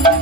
Radhe